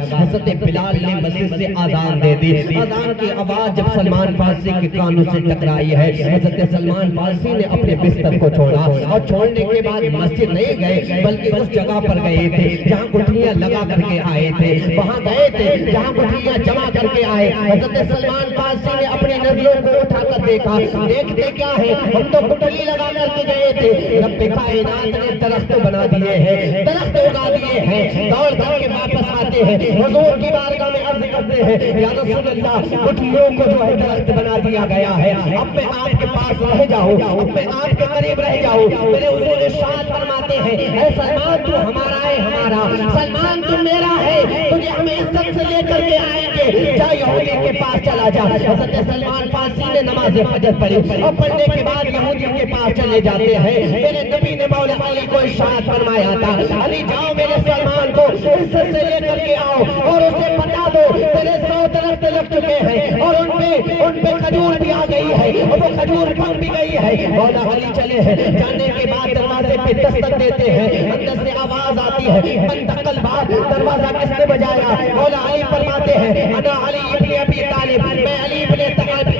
حضرت بلال نے مسجد سے آذان دے دی. آذان کی آواز جب سلمان فارسی کے کانوں سے ٹکرائی ہے، حضرت سلمان فارسی نے اپنے بستر کو چھوڑا اور چھوڑنے کے بعد مسجد نہیں گئے بلکہ اس جگہ پر گئے تھے جہاں گٹھلیاں لگا کر کے آئے تھے، وہاں گئے تھے جہاں گٹھلیاں جمع کر کے آئے. حضرت سلمان فارسی نے اپنی نظروں کو اٹھا کر دیکھا، دیکھتے کیا ہے، ہم تو گٹھلی لگا کر کے گئے تھے، رب کائنات نے درخت بنا دیے ہیں، درخت اگا دیے ہیں. دوڑ کر کے واپس آتے ہیں، حضور کی بارگاہ میں عرض کرتے ہیں، یا رسول اللہ گٹھلیوں کو جو ہے درخت بنا دیا گیا ہے، اب میں آپ کے پاس رہ جاؤں، اب میں آپ کے قریب رہ جاؤں. میرے حضور ارشاد فرماتے ہیں، اے سلمان تو ہمارا ہے، ہمارا سلمان تو میرا ہے، تجھے ہم عزت سے لے کر کے آئیں گے، جا یہودی کے پاس چلا جا. حضرت سلمان فارسی نے نماز فجر پڑھی اور پڑھنے کے بعد یہودی کے پاس چلے جاتے ہیں. میرے نبی نے مولا علی کو ارشاد فرمایا تھا، علی جاؤ میرے سلمان کو عزت سے لے کر کے آؤ اور اسے بتا دو تیرے 100 درخت لگ چکے ہیں اور ان پہ کھجور بھی آ گئی ہے اور وہ کھجور پک بھی گئی ہے. مولا علی چلے ہیں، جانے کے بعد دروازے پہ دستک دیتے ہیں، اندر سے آواز آتی ہے، من دخل باب، دروازہ کس نے بجایا؟ مولا علی فرماتے ہیں، انا علی ابن ابی طالب، میں علی ابن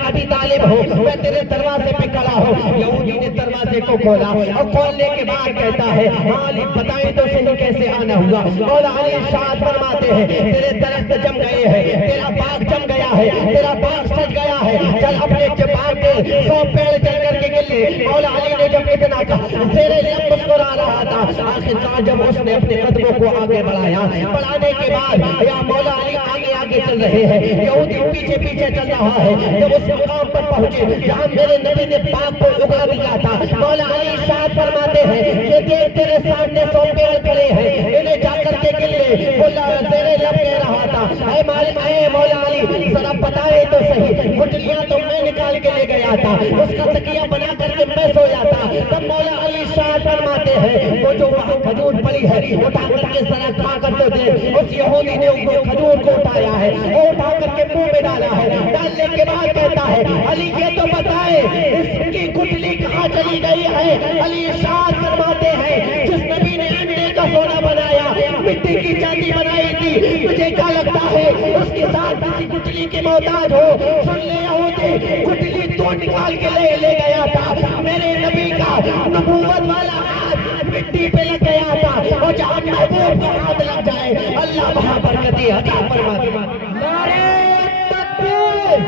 ابی طالب ہوں، میں تیرے دروازے پہ کھڑا ہوں. یہودی نے دروازے کو کھولا اور کھولنے کے بعد کہتا ہے، ہاں علی بتائیں تو صحیح کیسے آنا ہوا؟ مولا علی ارشاد فرماتے ہیں، تیرے درخت جم گئے ہیں، تیرا باغ جم گیا ہے، تیرا باغ سج گیا ہے، چل اپنے باغ کے 100 پیڑ چل کر کے گلے. مولا علی نے جب اتنا کہا، تیرے لیے مسکرا رہا تھا. آخرکار جب اس نے اپنے قدموں کو آگے بڑھایا، بڑھانے کے بعد یا مولا علی آگے آگے چل رہے ہیں، یہودی پیچھے پیچھے چل رہا ہے. جب اس مقام پر پہنچے جہاں میرے نبی نے باغ کو اگا دیا تھا، مولا علی ارشاد فرماتے ہیں، یہ دیکھ تیرے سامنے 100 پیڑ کھڑے ہیں، انہیں جا کر کے گلے. مولا تیرے لب کہہ رہا تھا، اے مالک، اے مولا علی ذرا بتائے تو صحیح، گٹھلیاں تو میں نکال کے لے گیا تھا، اس کا تکیہ بنا کر کے میں سویا تھا. تب مولا علی ارشاد فرماتے ہیں، وہ جو وہاں کھجور پڑی ہے اٹھا کر کے ذرا کھا کر تو دے. اس یہودی نے وہ کھجور کو اٹھایا ہے، وہ اٹھا کر کے منہ میں ڈالا ہے. ڈالنے کے بعد کہتا ہے، علی یہ تو بتائے اس کی گٹھلی کہاں چلی گئی ہے؟ علی ارشاد فرماتے ہیں، جس نبی نے انڈے کا سونا بنایا، مٹی کی چاندی بنائی تھی، مجھے کیا لگتا ہے اس کے ساتھ کسی گٹھلی کے محتاج ہو؟ سن لے یہودی، گٹھلی تو نکال کے لے گیا تھا، میرے نبی کا نبوت والا ہاتھ مٹی پہ لگ گیا تھا، اور جہاں محبوب کا ہاتھ لگ جائے اللہ وہاں برکتی عطا فرماتے. نعرہ تکبیر،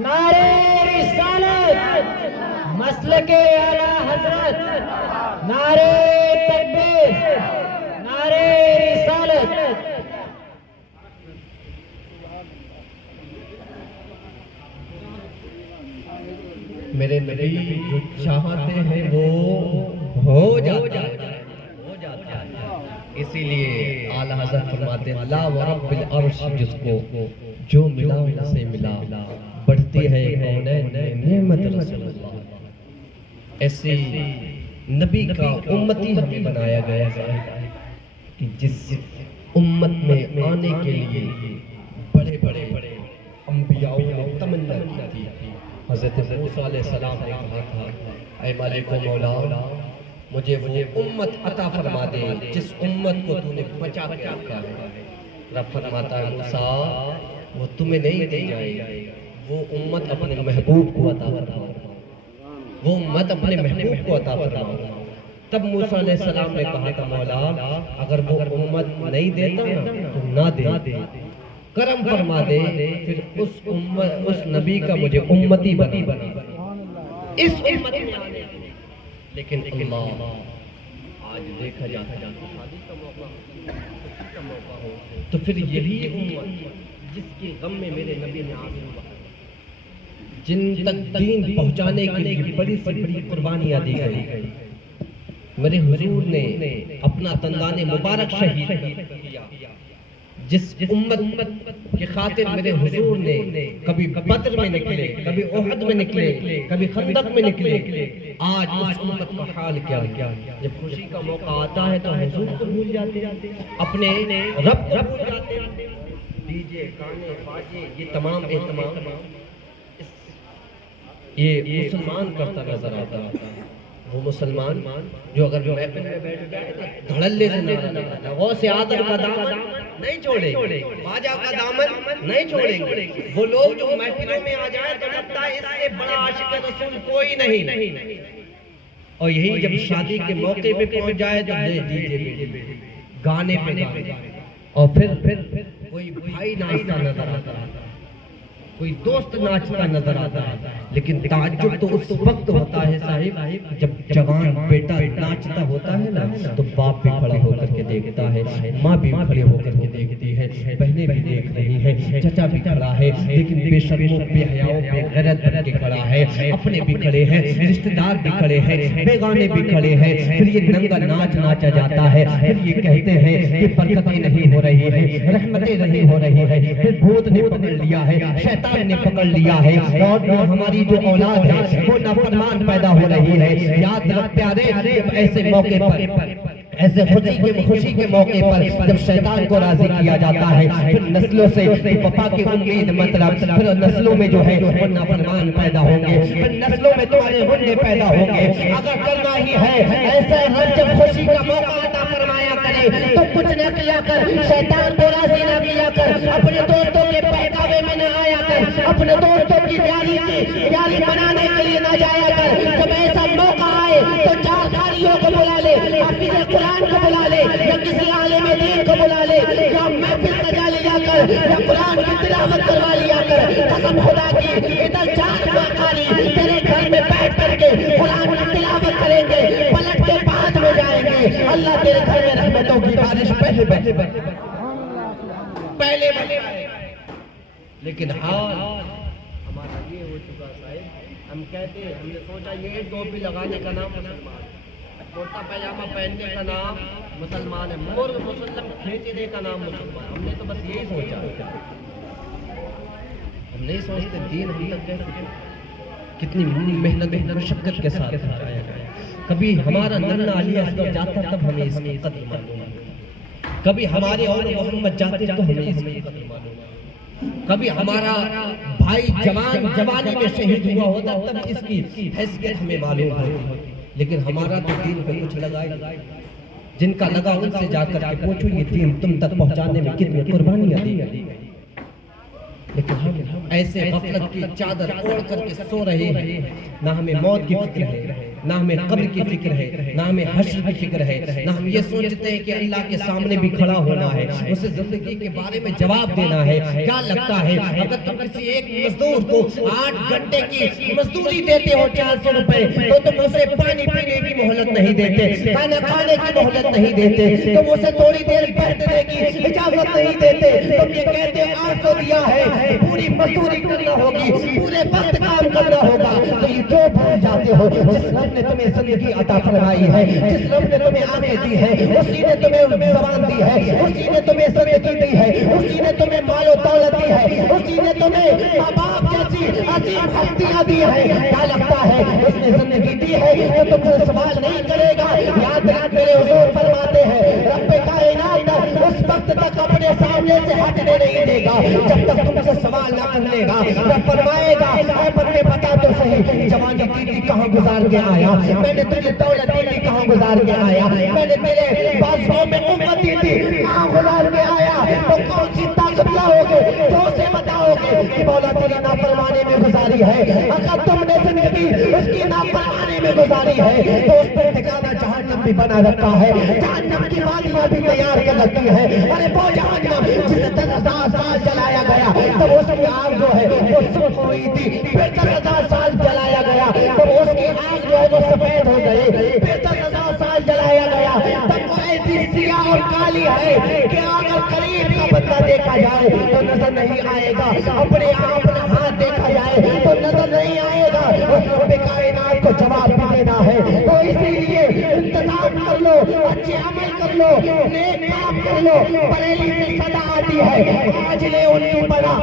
نعرہ رسالت، مسلک اعلیٰ حضرت، نعرہ تکبیر، نعرہ رسالت. میرے نبی جو چاہتے ہیں وہ ہو جاتا ہے. اسی لیے اعلیٰ حضرت فرماتے ہیں، لا ورب العرش، جس کو جو ملا ان سے ملا، بڑھتی ہے کونین میں نعمت رسول اللہ. ایسے نبی کا امتی ہمیں بنایا گیا ہے کہ جس امت میں آنے کے لیے بڑے بڑے انبیاء نے تمنا کی تھی. حضرت موسیٰ علیہ السلام نے کہا تھا، اے مالک و مولا، مجھے وہ امت عطا فرما دے جس امت کو تو نے بچا کے رکھا ہے. رب فرماتا ہے، موسیٰ وہ تمہیں نہیں دی جائے گی، وہ امت اپنے محبوب کو عطا فرما، وہ امت اپنے محبوب کو عطا فرما. تب موسیٰ علیہ السلام نے کہا تھا، مولا اگر وہ امت نہیں دیتا نا تو نہ دے، کرم فرما دے، پھر اس نبی کا مجھے امتی بنا اس امت میں آنے. لیکن اللہ آج دیکھا جاتا شادی کا موقع ہو تو پھر یہی امت جس کے غم میں میرے نبی نے آنسو بہائے، جن تک دین پہنچانے کے لیے بڑی سے بڑی قربانیاں دی گئی. میرے حضور نے اپنا دندان مبارک شہید کیا. جس امت کے خاطر میرے حضور نے کبھی بدر میں نکلے، کبھی احد میں نکلے، کبھی خندق میں نکلے. آج اس امت کا حال کیا ہے؟ جب خوشی کا موقع آتا ہے تو حضور کو بھول جاتے ہیں، اپنے رب کو بھول جاتے ہیں. ڈیجے، گانے، باجے، یہ تمام اہتمام یہ مسلمان کرتا نظر آتا ہے. وہ مسلمان جو اگر محفل میں بیٹھ جائے تو دھڑلے سے نعرہ لگاتا ہے، غوث اعظم کا دامن نہیں چھوڑے گے، خواجہ کا دامن نہیں چھوڑیں گے۔ وہ لوگ جو محفلوں میں آ جائے تو لگتا ہے اس سے بڑا عاشق رسول کوئی نہیں، اور یہی جب شادی کے موقع پہ پہنچ جائے تو لے دیجئے گانے پہ گانے، اور پھر کوئی بھائی ناچتا نظر آتا ہے، کوئی دوست ناچتا نظر آتا ہے، لیکن تعجب تو اس وقت ہوتا ہے صاحب جب جوان بیٹا ناچتا ہوتا ہے نا، تو باپ بھی کھڑا ہو کر کے دیکھتا ہے، ماں بھی کھڑے ہو کر کے دیکھتی ہے، بہنیں بھی دیکھ رہی ہیں، چچا بھی کھڑا ہے، لیکن بے شرم و بے حیاء و بے غیرت بن کے کھڑا ہے، اپنے بھی کھڑے ہیں، رشتہ دار بھی کھڑے ہیں، بیگانے بھی کھڑے ہیں، پھر یہ ننگا ناچ ناچا جاتا ہے، پھر یہ کہتے ہیں کہ برکتیں نہیں ہو رہی ہیں، رحمتیں نہیں ہو رہی ہیں، پھر بھوت نے پکڑ لیا ہے، شیطان نے پکڑ لیا ہے، اور ہماری جو اولاد ہے وہ نافرمان پیدا ہو رہی ہے۔ یاد رکھ پیارے، ایسے موقع پر، ایسے خوشی کے موقع پر جب شیطان کو راضی کیا جاتا ہے، پھر نسلوں سے وفا کی امید مطلب، پھر نسلوں میں جو ہے وہ نافرمان پیدا ہوں گے، پھر نسلوں میں تمہارے غنڈے پیدا ہوں گے۔ اگر کرنا ہی ہے ایسے رب جب خوشی کا موقع عطا فرمایا کرے تو کچھ نہ کیا کر، شیطان کو راضی نہ کیا کر، اپنے دوستوں کے بہکاوے میں نہ آیا کر، اپنے دوستوں کی یاری بنانے کے لیے نہ جایا کر۔ جب ایسا موقع آئے تو چار قاریوں کو بلا لے، حافظ قرآن کو بلا لے، یا کسی عالم دین کو بلا لے، یا محفل سجا لیا کر، یا قرآن کی تلاوت کروا لیا کر۔ قسم خدا کی ادھر چار قاری تیرے گھر میں بیٹھ کر کے قرآن کی تلاوت کریں گے، پلٹ کے بعد میں جائیں گے، اللہ تیرے گھر میں رحمتوں کی بارش پہلے لیکن حال ہمارا یہ ہو چکا صاحب، ہم کہتے ہیں، ہم نے سوچا یہ ٹوپی لگانے کا نام مسلمان ہے، کرتا پاجامہ پہننے کا نام مسلمان ہے، مور مسلم کھینچنے کا نام مسلمان، ہم نے تو بس یہی سوچا، ہم نہیں سوچتے دین ہم تک کیسے کتنی محنت مشقت کے ساتھ آیا گیا۔ کبھی ہمارا ننھا علی اصغر جاتا تب ہمیں اس کی قدر معلوم ہے، کبھی ہمارے اور محمد جاتے تو ہمیں اس کی قدر معلوم ہے، کبھی ہمارا بھائی جوانی میں شہید ہوا ہوتا تب اس کی حیثیت ہمیں معلوم ہوتی، لیکن ہمارا تو دین پہ کچھ لگائے، جن کا لگا ان سے جا کر کے پوچھو یہ دین تم تک پہنچانے میں کتنی قربانیاں دی گئی، لیکن ہم ایسے غفلت کی چادر اوڑھ کر کے سو رہے ہیں، نہ ہمیں موت کی فکر ہے، نہ ہمیں قبر کی فکر ہے، نہ ہمیں حشر کی فکر ہے، نہ ہم یہ سوچتے ہیں کہ اللہ کے سامنے بھی کھڑا ہونا ہے، اسے زندگی کے بارے میں جواب دینا ہے۔ کیا لگتا ہے اگر تم کسی ایک مزدور کو 8 گھنٹے کی مزدوری دیتے ہو 400 روپے تو تم اسے پانی پینے کی مہلت نہیں دیتے، کھانا کھانے کی مہلت نہیں دیتے، تم اسے تھوڑی دیر بیٹھنے کی اجازت نہیں دیتے، تم یہ کہتے ہو 800 دیا ہے پوری مزدوری کرنا ہوگی، پورے وقت کام کرنا ہوگا، تو یہ کیوں بھول جاتے ہو؟ جس رب نے تمہیں زندگی عطا فرمائی ہے، جس رب نے تمہیں آنکھیں دی ہے، اسی نے تمہیں زبان دی ہے، اسی نے تمہیں زندگی دی ہے، اسی نے تمہیں مال و دولت دی ہے، اسی نے تمہیں ماں باپ جیسی عظیم ہستیاں دی ہے، کیا لگتا ہے اس نے زندگی دی ہے تو تم سے سوال نہیں کرے گا؟ یاد رکھ میرے حضور فرماتے ہیں رب کائنات اس وقت تک اپنے سامنے سے ہٹنے نہیں دے گا جب تک تم سے سوال نہ کر لے گا۔ رب فرمائے گا اے بندے بتا تو صحیح جوانی کی کہاں گزار کے آیا، میں نے تجھے دولت دی کہاں گزار کے آیا، میں نے تیرے بازوں میں امت دی تھی کہاں گزار کے آیا، تو کون سی طاقت لاؤ گے تو اسے بتاؤ گے کہ مولا تیری نافرمانی میں گزاری ہے؟ اگر تم نے زندگی اس کی نافرمانی میں گزاری ہے تو اس پر ٹھکانہ جہنم بھی بنا رکھا ہے، جہنم کی وادیاں بھی تیار کر رکھی ہے۔ ارے وہ جہنم جسے 10,000 سال جلایا گیا تب اس کی آگ جو ہے وہ سرخ ہوئی تھی، پھر 10,000 سال جلایا گیا تب اس کی آگ جو ہے وہ سفید ہو گئی، پھر 10,000 سال جلایا گیا تب وہ ایسی سیاہ اور کالی ہے کہ اگر قریب کا بندہ دیکھا جائے تو نظر نہیں آئے گا، اپنے ہاتھ دیکھا جائے تو نظر نہیں آئے گا، اس رب کائنات کو جواب بھی دینا ہے۔ تو اسی لیے انتظام کر لو، اچھے عمل کر لو، نیک کام کر لو، بریلی سے صدا آتی ہے آج لے ان کی بنا